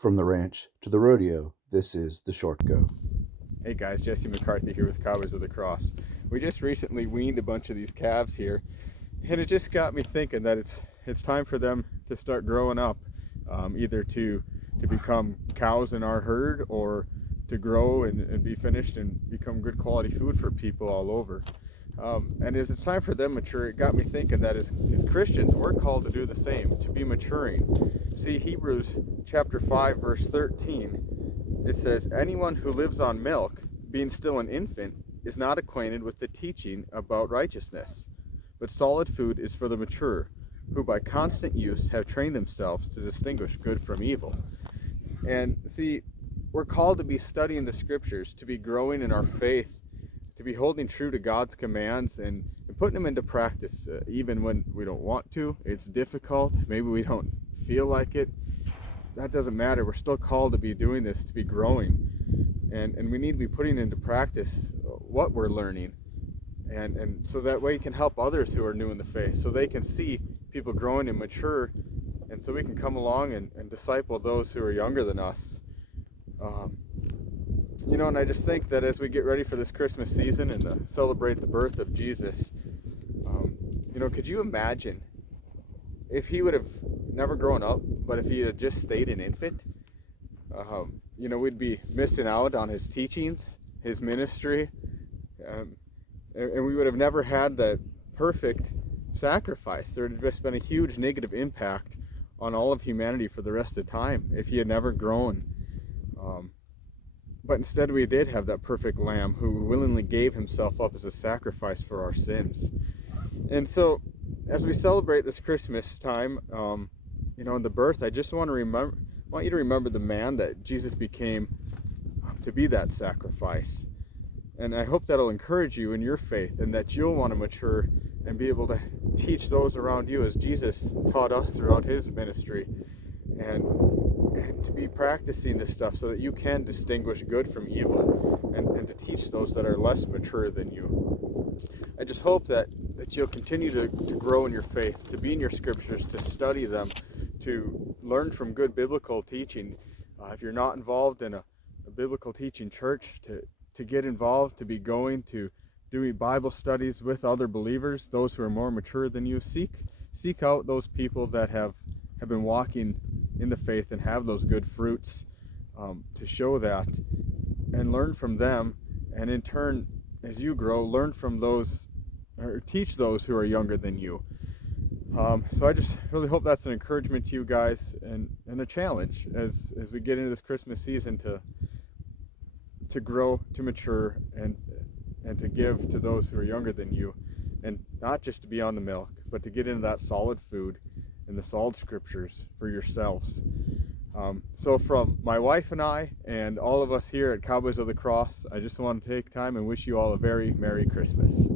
From the ranch to the rodeo, this is The Short Go. Hey guys, Jesse McCarthy here with Cowboys of the Cross. We just recently weaned a bunch of these calves here, and it just got me thinking that it's time for them to start growing up, either to become cows in our herd or to grow and be finished and become good quality food for people all over. And as it's time for them to mature, it got me thinking that as Christians, we're called to do the same, to be maturing. See, Hebrews chapter 5, verse 13, it says, "Anyone who lives on milk, being still an infant, is not acquainted with the teaching about righteousness. But solid food is for the mature, who by constant use have trained themselves to distinguish good from evil." And see, we're called to be studying the scriptures, to be growing in our faith, to be holding true to God's commands and putting them into practice, even when we don't want to. It's difficult. Maybe we don't feel like it. That doesn't matter. We're still called to be doing this, to be growing. And we need to be putting into practice what we're learning. And so that way you can help others who are new in the faith, so they can see people growing and mature, and so we can come along and disciple those who are younger than us. And I just think that as we get ready for this Christmas season and to celebrate the birth of Jesus, could you imagine if he would have never grown up, but if he had just stayed an infant? We'd be missing out on his teachings, his ministry, and we would have never had that perfect sacrifice. There would have just been a huge negative impact on all of humanity for the rest of time if he had never grown. But instead we did have that perfect lamb who willingly gave himself up as a sacrifice for our sins. And so as we celebrate this Christmas time, in the birth, I just want you to remember the man that Jesus became to be that sacrifice. And I hope that'll encourage you in your faith, and that you'll want to mature and be able to teach those around you as Jesus taught us throughout his ministry, and to be practicing this stuff so that you can distinguish good from evil, and to teach those that are less mature than you. I just hope that you'll continue to grow in your faith, to be in your scriptures, to study them, to learn from good biblical teaching. If you're not involved in a biblical teaching church, to get involved, to be going to doing Bible studies with other believers, those who are more mature than you. Seek out those people that have been walking in the faith and have those good fruits, to show that, and learn from them. And in turn, as you grow, learn from those, or teach those who are younger than you. So I just really hope that's an encouragement to you guys, and a challenge as we get into this Christmas season to grow, to mature, and to give to those who are younger than you, and not just to be on the milk, but to get into that solid food and the solid scriptures for yourselves. So from my wife and I and all of us here at Cowboys of the Cross, I just want to take time and wish you all a very Merry Christmas.